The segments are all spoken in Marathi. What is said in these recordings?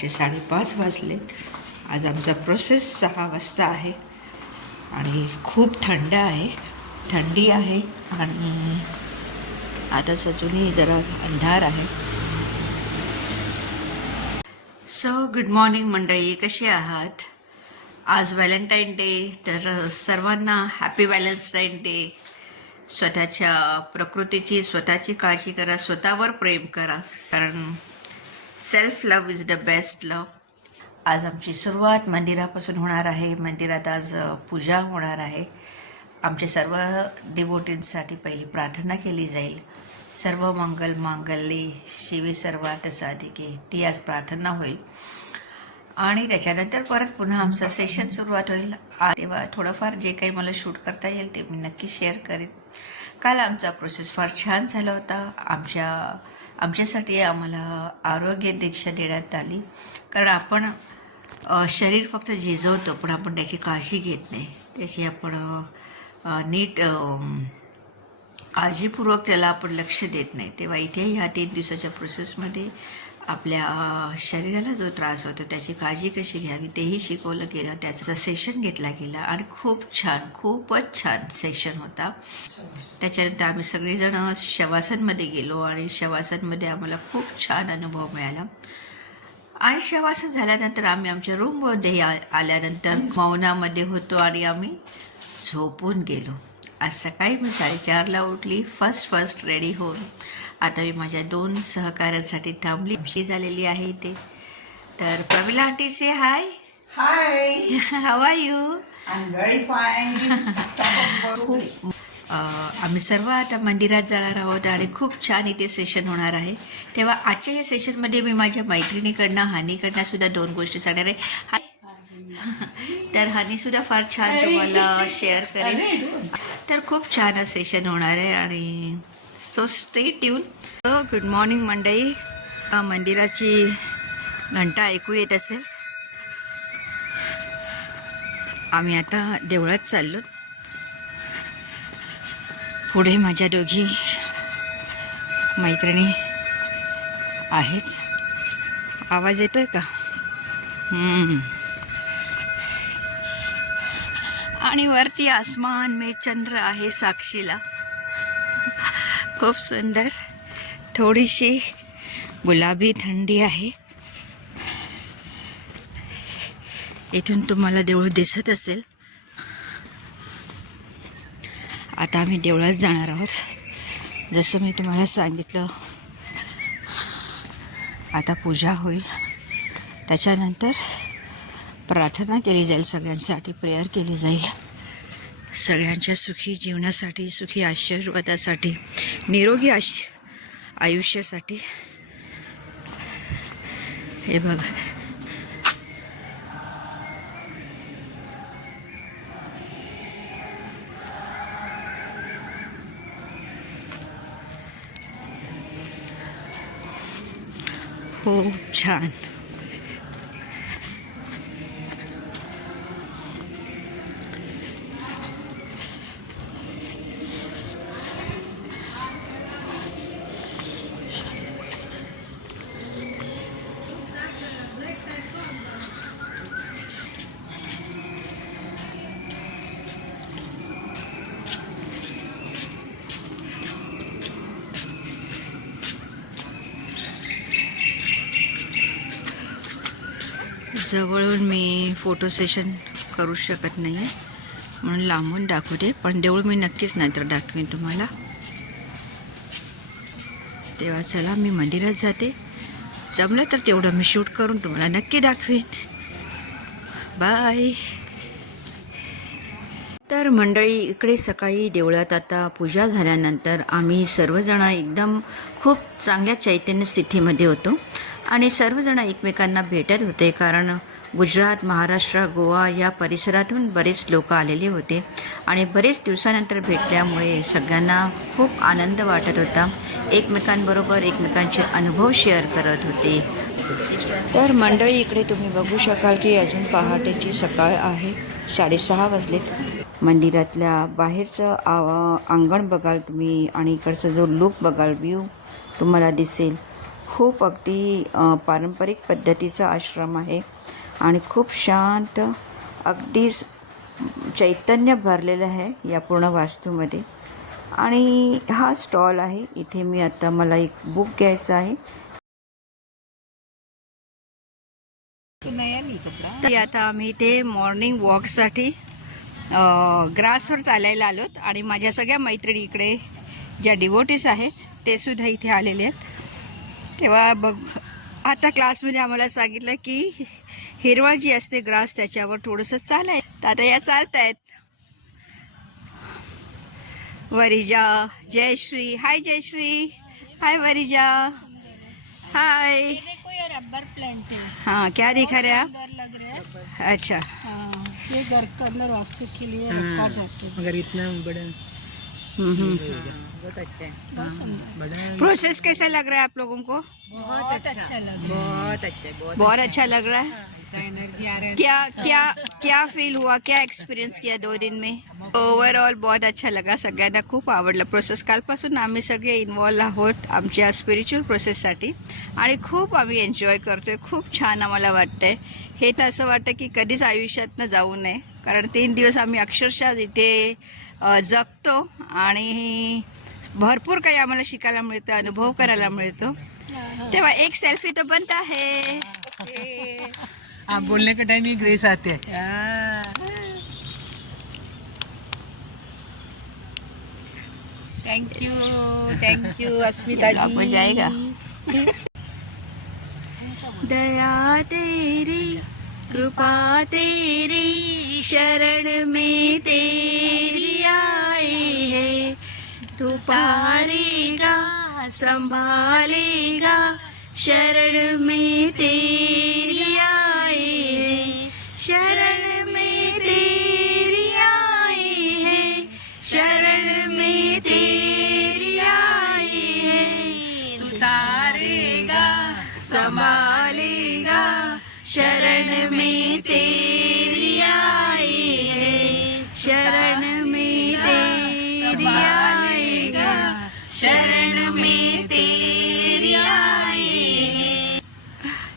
सकाळचे साडेपाच वाजले आज आमचा प्रोसेस सहा वाजता आहे. आणि खूप थंड आहे. थंडी आहे आणि आता अजूनही जरा अंधार आहे. सो गुड मॉर्निंग मंडळी कशी आहात? आज व्हॅलेंटाईन डे तर सर्वांना हॅपी व्हॅलेंटाईन डे स्वतःच्या प्रकृतीची स्वतःची काळजी करा स्वतःवर प्रेम करा. कारण self love is the best love आज आमची सुरुवात मंदिरापासून होणार आहे. मंदिरात आज पूजा होणार आहे. आमच्या सर्व डिवोटींसाठी पहिली प्रार्थना केली जाईल. सर्व मंगल मांगल्ये शिवे सर्वात साधिके ती आज प्रार्थना होईल. आणि त्याच्यानंतर परत पुन्हा आमचं सेशन सुरुवात होईल. तेव्हा थोडंफार जे काही मला शूट करता येईल ते मी नक्की शेअर करेन. काल आमचा प्रोसेस फार छान झाला होता. आमच्या आमच्यासाठी आम्हाला आरोग्य दीक्षा देण्यात आली. कारण आपण शरीर फक्त झिजवतो पण आपण त्याची काळजी घेत नाही. त्याची आपण नीट काळजीपूर्वक त्याला आपण लक्ष देत नाही. तेव्हा इथे ह्या तीन दिवसाच्या प्रोसेसमध्ये आपल्या शरीराला जो त्रास होतो त्याची काळजी कशी घ्यावी तेही शिकवलं गेलं. त्याचं सेशन घेतला गेला आणि खूप छान खूपच छान सेशन होता. त्याच्यानंतर आम्ही सगळेजण शवासनमध्ये गेलो आणि शवासनमध्ये आम्हाला खूप छान अनुभव मिळाला. आणि शवासन झाल्यानंतर आम्ही आमच्या रूममध्ये आ आल्यानंतर मौनामध्ये होतो आणि आम्ही झोपून गेलो. आज सकाळी मी साडेचारला उठली फर्स्ट फर्स्ट रेडी होऊन. आता मी माझ्या दोन सहकाऱ्यांसाठी थांबली. आमची झालेली आहे इथे. तर Pramila aunty say hi Hi, how are you. खूप आम्ही सर्व आता मंदिरात जाणार आहोत आणि खूप छान इथे सेशन होणार आहे. तेव्हा आजच्या या सेशनमध्ये मी माझ्या मैत्रिणीकडनं हानीकडनं सुद्धा दोन गोष्टी सांगणार आहे. हाय तर हानीसुद्धा फार छान तुम्हाला शेअर करेल. तर खूप छान सेशन होणार आहे आणि so stay tune good morning Mandai मंदिराची घंटा ऐकू येत असेल. आम्ही आता देवळात चाललो. पुढे माझ्या दोघी मैत्रिणी आहेत. आवाज येतोय का? आणि वरती आसमान में चंद्र आहे साक्षीला. खूप सुंदर. थोडीशी गुलाबी थंडी आहे. इथून तुम्हाला देऊळ दिसत असेल. आता आम्ही देवळात जाणार आहोत. जसं मी तुम्हाला सांगितलं आता पूजा होईल. त्याच्यानंतर प्रार्थना केली जाईल सगळ्यांसाठी प्रेयर केली जाईल. सगळ्यांच्या सुखी जीवनासाठी सुखी आशीर्वादासाठी निरोगी आश आयुष्यासाठी. हे बघा. खूप छान. जवळून मी फोटो सेशन करू शकत नाही आहे म्हणून लांबून दाखवते पण देऊळ मी नक्कीच नंतर दाखवेन तुम्हाला. तेव्हा चला मी मंदिरात जाते. जमलं तर तेवढं मी शूट करून तुम्हाला नक्की दाखवेन. बाय. तर मंडळी इकडे सकाळी देवळात आता पूजा झाल्यानंतर आम्ही सर्वजण एकदम खूप चांगल्या चैतन्य स्थितीमध्ये होतो. आणि सर्वजण एकमेकांना भेटत होते कारण गुजरात महाराष्ट्र गोवा या परिसरातून बरेच लोक आलेले होते आणि बरेच दिवसानंतर भेटल्यामुळे सगळ्यांना खूप आनंद वाटत होता. एकमेकांबरोबर एकमेकांचे अनुभव शेअर करत होते. तर मंडळी इकडे तुम्ही बघू शकाल की अजून पहाटेची सकाळ आहे साडेसहा वाजलेत. मंदिरातल्या बाहेरचं आवा अंगण बघाल तुम्ही आणि इकडचा जो लुक बघाल व्ह्यू तुम्हाला दिसेल. खूप अगदी पारंपरिक पद्धतीचा आश्रम आहे आणि खूप शांत अगदीच चैतन्य भरलेलं आहे या पूर्ण वास्तूमध्ये. आणि हा स्टॉल आहे इथे मी आता मला एक बुक घ्यायचं आहे. तर आता आम्ही इथे मॉर्निंग वॉकसाठी ग्रासवर चालायला आलोत आणि माझ्या सगळ्या मैत्रिणी इकडे ज्या डिवोटीस आहेत ते सुद्धा इथे आलेले आहेत. तेव्हा बघ आता क्लासमध्ये आम्हाला सांगितलं की हिरवळ जी असते ग्रास त्याच्यावर थोडंसं चालाय तर आता या चालत आहेत Varija Jayashree hi Jayashree hi Varija hi. Rubber plant है हाँ क्या दिखा रहे हैं आप? सुंदर लग रहा है अच्छा. हाँ, ये घर के अंदर वास्तु के लिए रखा जाता है। अगर इतना बड़ा। बहुत अच्छा है बहुत सुंदर बड़ा प्रोसेस कैसा लग रहा है आप लोगों को? बहुत अच्छा लग रहा बहुत अच्छा है बहुत अच्छा। लग रहा है। अच्छा एनर्जी आ रहा है। क्या क्या क्या फील हुआ? क्या एक्सपिरियन्स किया दो दिन में? ओव्हरऑल बहुत अच्छा लगा सगळ्यांना खूप आवडलं. प्रोसेस कालपासून आम्ही सगळे इन्वॉल्व आहोत आमच्या स्पिरिच्युअल प्रोसेससाठी आणि खूप आम्ही एन्जॉय करतोय. खूप छान आम्हाला वाटतंय. हे तर असं वाटतं की कधीच आयुष्यातनं जाऊ नये. कारण तीन दिवस आम्ही अक्षरशः इथे जगतो आणि भरपूर काही आम्हाला शिकायला मिळतं अनुभव करायला मिळतो. तेव्हा एक सेल्फी तो बनता है आप बोलने के टाइम ही ग्रेस आते. हैं. Thank you thank you Asmita जाएगा दया तेरी कृपा तेरी शरण में तेरी आए है। तू पारेगा संभालेगा शरण में तेरी आए है। शरण में तेरी आए है शरण में तेरी आए है। तारेगा संभालेगा शरण में तेरी आए है शरण में तेरी आएगा शरण में तेरी है।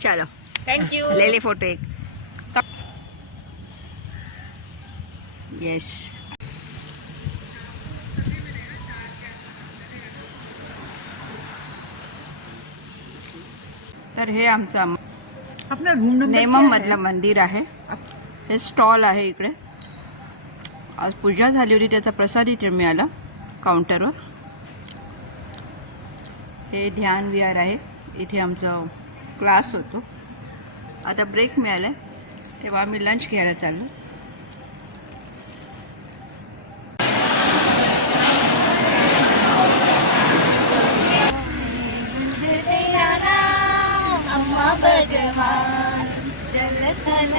चलो थैंक यू ले ले फोटो एक। येस तर हे आमचं अपना रूम नेमम मधलं मंदिर आहे. हे स्टॉल आहे इकडे. आज पूजा झाली होती त्याचा प्रसाद इथे मिळाला काउंटरवर हे ध्यान विहार आहे. इथे आमचं क्लास होतो. आता ब्रेक मिळाला तेव्हा आम्ही लंच घ्यायला चाललो.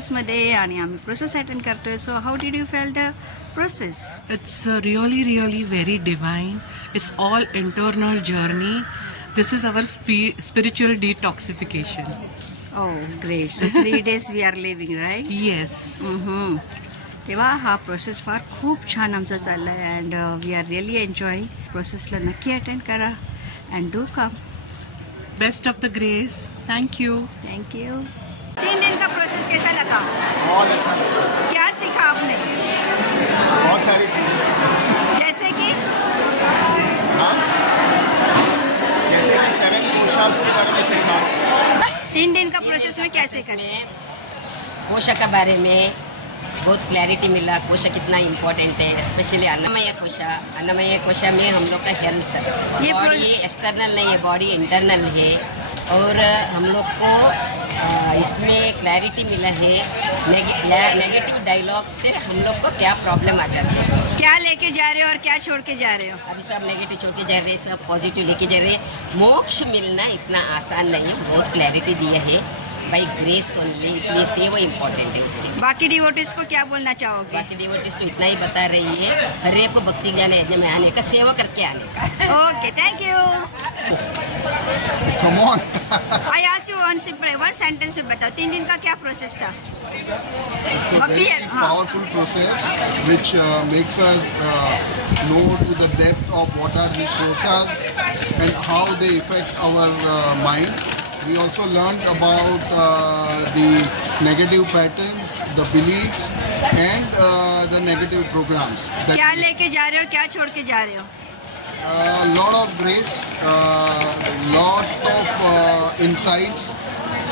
प्रोसेसमध्ये आणि आम्ही प्रोसेस अटेंड करतोय so how did you fail the process uh, really, really very divine. It's all internal journey. This is our spi- spiritual detoxification. Oh great so three days we are living right. Mhm. तेव्हा हा प्रोसेस फार खूप छान आमचा चालला आहे and we are really enjoying प्रोसेसला नक्की अटेंड करा and do come Best of the grace. Thank you. You तीन दिन का प्रोसेस कैसा लगा? बहुत अच्छा लगा। क्या सीखा आपने? बहुत सारी चीज़ें सीखी। जैसे कि? हाँ? जैसे कि सेवन कोशास के बारे में सीखा। तीन दिन का प्रोसेस में कैसे करें कोश के बारे में बहुत क्लैरिटी मिला। कोश कितना इम्पोर्टेंट है स्पेशली अन्नमय कोशा अन्नमय कोशा में हम लोग का हेल्थ ये प्रो- बॉडी एक्सटर्नल नहीं है बॉडी इंटरनल है। और हम लोग को इसमें क्लैरिटी मिला है। नेगेटिव डायलॉग से हम लोग को क्या प्रॉब्लम आ जाती है। क्या लेके जा रहे हो और क्या छोड़ के जा रहे हो? अभी सब नेगेटिव छोड़ के जा रहे हैं सब पॉजिटिव लेके जा रहे हैं। मोक्ष मिलना इतना आसान नहीं है बहुत क्लैरिटी दिया है। बाई ग्रेस ओनली इसलिए से वो इम्पोर्टेंट है उसके बाकी डिवोटिस को क्या बोलना चाहोगे? बाकी डिवोटिस को इतना ही बता रही है हर एक को भक्ति ज्ञान यज्ञ में आने का सेवा करके आने का। Okay thank you come on I ask you one simple one sentence में बताओ तीन दिन का क्या प्रोसेस था भक्ति है हाँ powerful process which uh, makes us uh, know to the depth of what are the process and how they affect our uh, mind. We also learned about uh, the negative patterns, the beliefs, and uh, the negative programs. That क्या लेके जा रहे हो क्या छोड़ के जा रहे हो uh, lot of grace, uh, lot of uh, insights.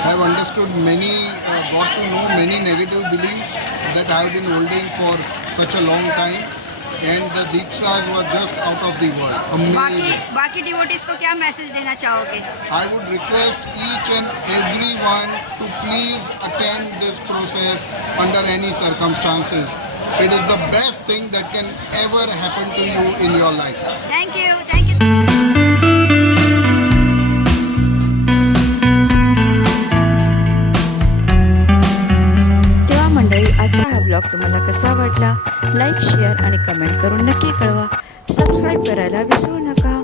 I've understood many, uh, got to know many negative beliefs that I've been holding for such a long time. And the Dikshas were just out of the world. बाकी Amazing. बाकी डिवोटिस को क्या मैसेज देना चाहोगे I would request each and everyone to please attend this process under any circumstances. It is the best thing that can ever happen to you in your life. Thank you thank you तेव्हा मंडळी आजचा हा ब्लॉग तुम्हाला कसा वाटला? लाईक शेअर आणि कमेंट करून नक्की कळवा. सबस्क्राईब करायला विसरू नका.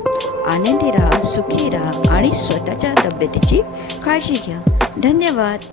आनंदी राहा सुखी राहा आणि स्वतःच्या तब्येतीची काळजी घ्या. धन्यवाद.